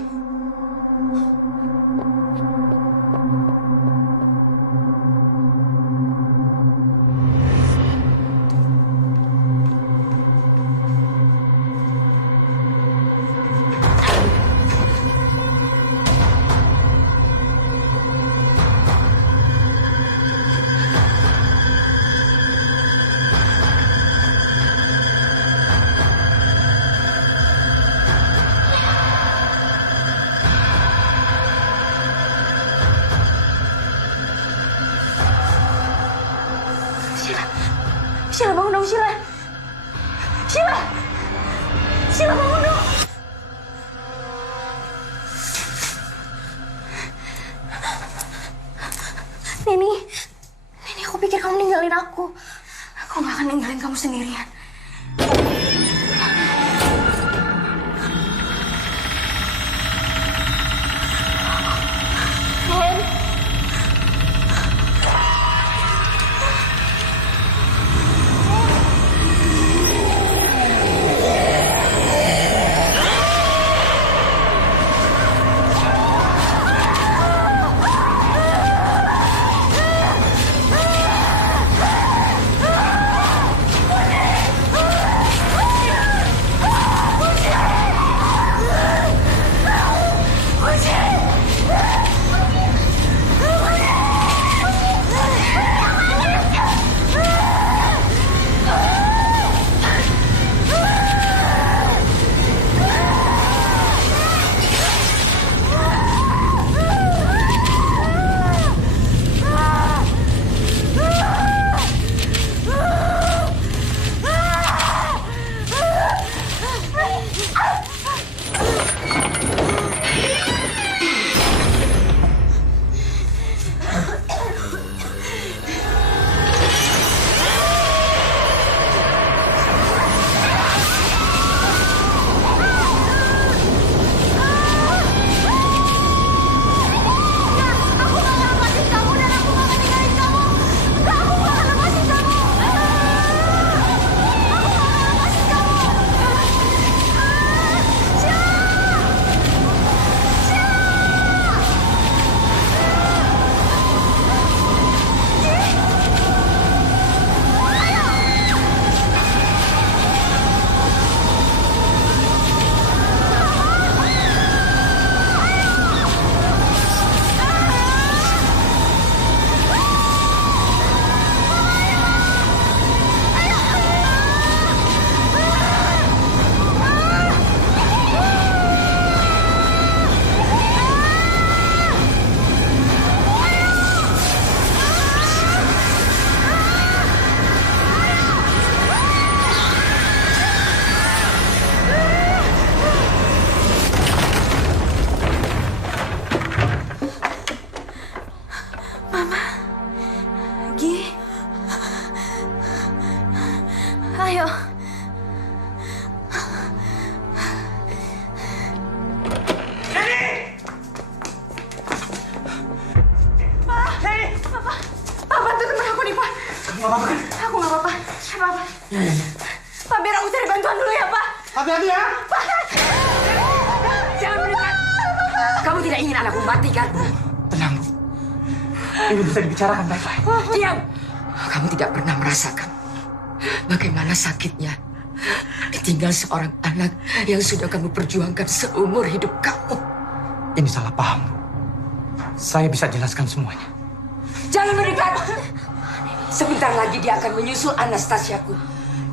Sheila bangun dong, Sheila. Sheila! Sheila bangun dong. Neni, aku pikir kamu ninggalin aku. Aku gak akan ninggalin kamu sendirian. Ayo, Kamu nggak apa-apa kan? Aku nggak apa-apa. Apa-apa. Pak, biar aku cari bantuan dulu ya, Pak. Hati-hati ya. Pak. Jangan mendekat. Kamu tidak ingin anakku mati kan? Tenang, Bu. Ini bisa dibicarakan baik-baik. Diam. Kamu tidak pernah merasakan bagaimana sakitnya ditinggal seorang anak yang sudah kamu perjuangkan seumur hidup kamu. Ini salah paham, Bu. Saya bisa jelaskan semuanya. Jangan mendekat. Sebentar lagi dia akan menyusul Anastasiaku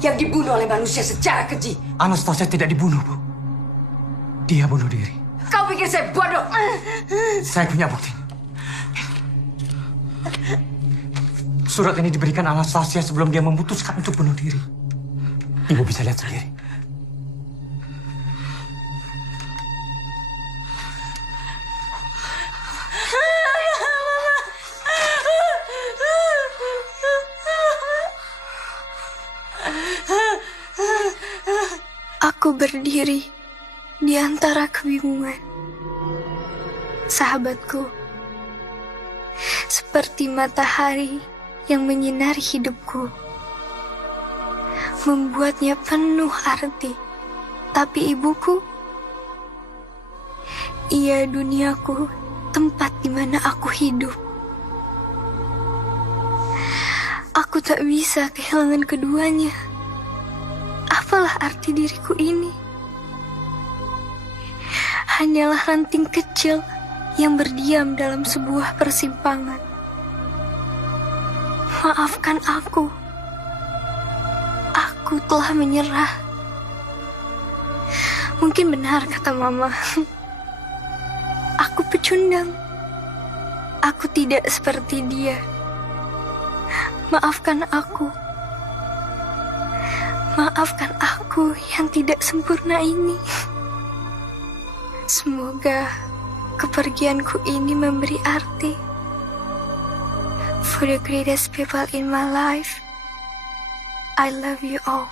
yang dibunuh oleh manusia secara keji. Anastasia tidak dibunuh, Bu. Dia bunuh diri. Kau pikir saya bodoh? Saya punya bukti. Surat ini diberikan Anastasia sebelum dia memutuskan untuk bunuh diri. Ibu bisa lihat sendiri. Aku berdiri di antara kebingungan. Sahabatku, seperti matahari yang menyinari hidupku, membuatnya penuh arti. Tapi ibuku, ia duniaku, tempat di mana aku hidup. Aku tak bisa kehilangan keduanya. Apalah arti diriku ini? Hanyalah ranting kecil yang berdiam dalam sebuah persimpangan. Maafkan aku. Aku telah menyerah. Mungkin benar kata Mama. Aku pecundang. Aku tidak seperti dia. Maafkan aku. Maafkan aku yang tidak sempurna ini. Semoga kepergianku ini memberi arti. For the greatest people in my life, I love you all.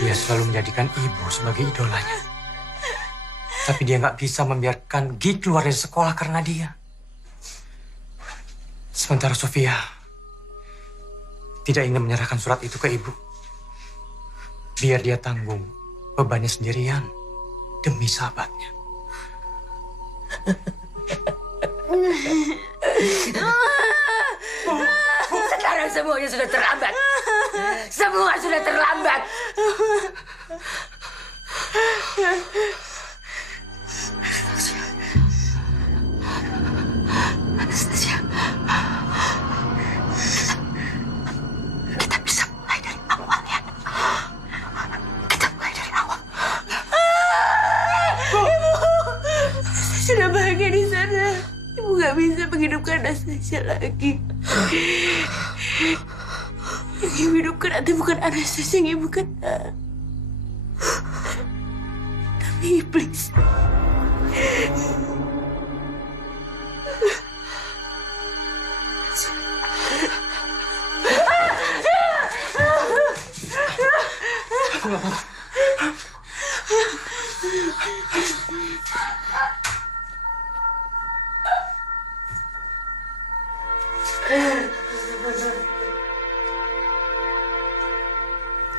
Dia selalu menjadikan ibu sebagai idolanya. Tapi dia nggak bisa membiarkan Gi keluar dari sekolah karena dia. Sementara Sofia tidak ingin menyerahkan surat itu ke ibu. Biar dia tanggung bebannya sendirian demi sahabatnya. Sekarang semuanya sudah terlambat. Semua sudah terlambat. Anastasia. Kita bisa mulai dari awal ya. Kita mulai dari awal. Ibu, saya sudah bahagia di sana. Ibu gak bisa menghidupkan Anastasia lagi. Yang ibu hidupkan nanti bukan Anastasia yang ibu kenal, tapi iblis.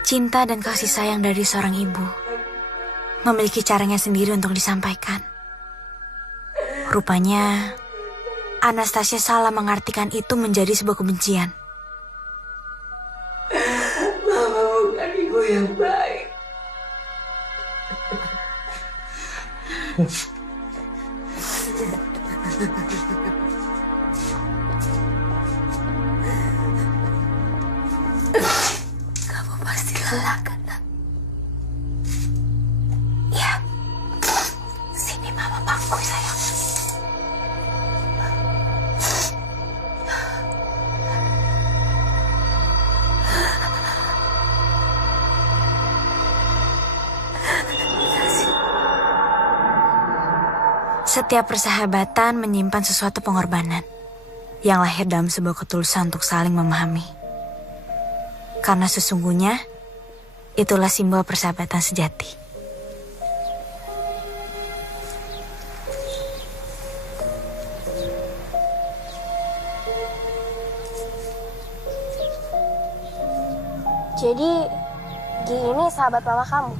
Cinta dan kasih sayang dari seorang ibu memiliki caranya sendiri untuk disampaikan. Rupanya, Anastasia salah mengartikan itu menjadi sebuah kebencian. Mama bukan ibu yang baik. Kamu pasti lelah kan? Ya, sini Mama bangku sayang. Setiap persahabatan menyimpan sesuatu pengorbanan yang lahir dalam sebuah ketulusan untuk saling memahami. Karena sesungguhnya itulah simbol persahabatan sejati. Jadi, Gi ini sahabat mama kamu?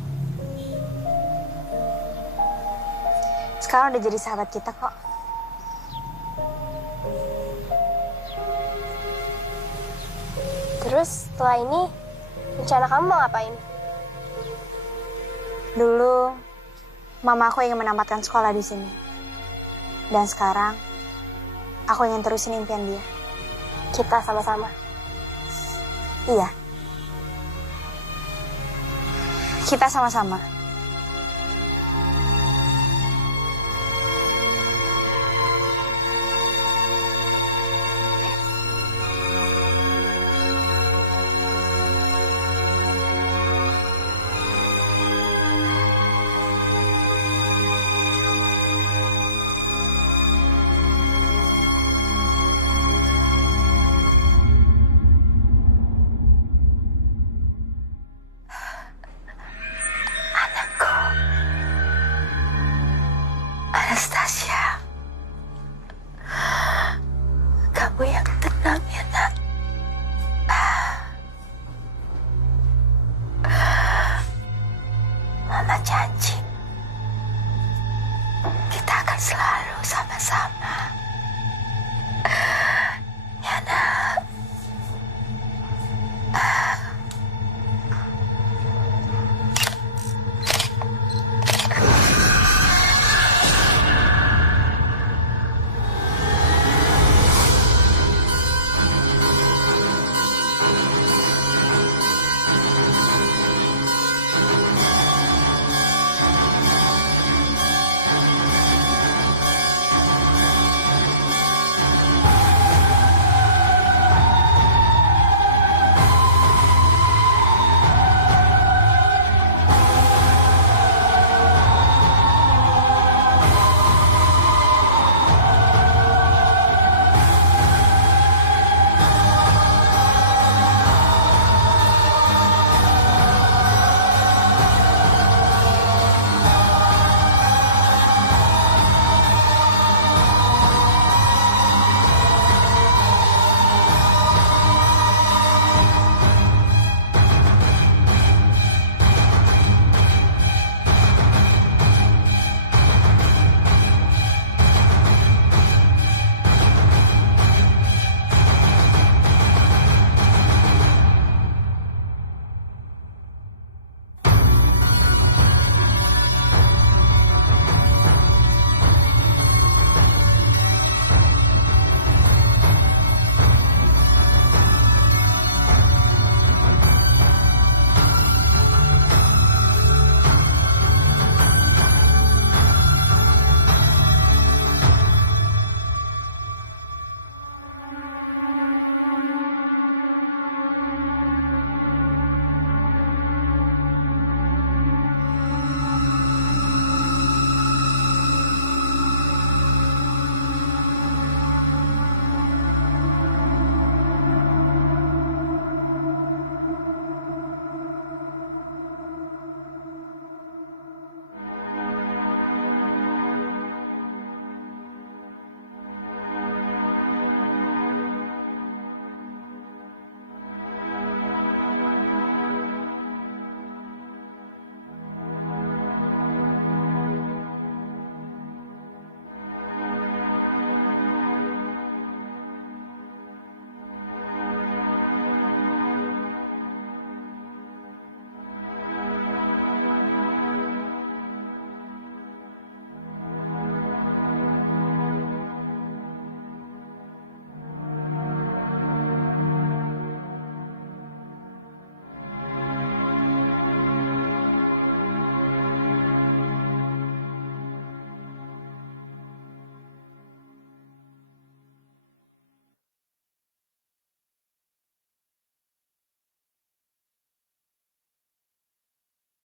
Sekarang udah jadi sahabat kita kok. Terus setelah ini, rencana kamu mau ngapain? Dulu, mama aku ingin menamatkan sekolah di sini. Dan sekarang, aku ingin terusin impian dia. Kita sama-sama. Iya. Kita sama-sama.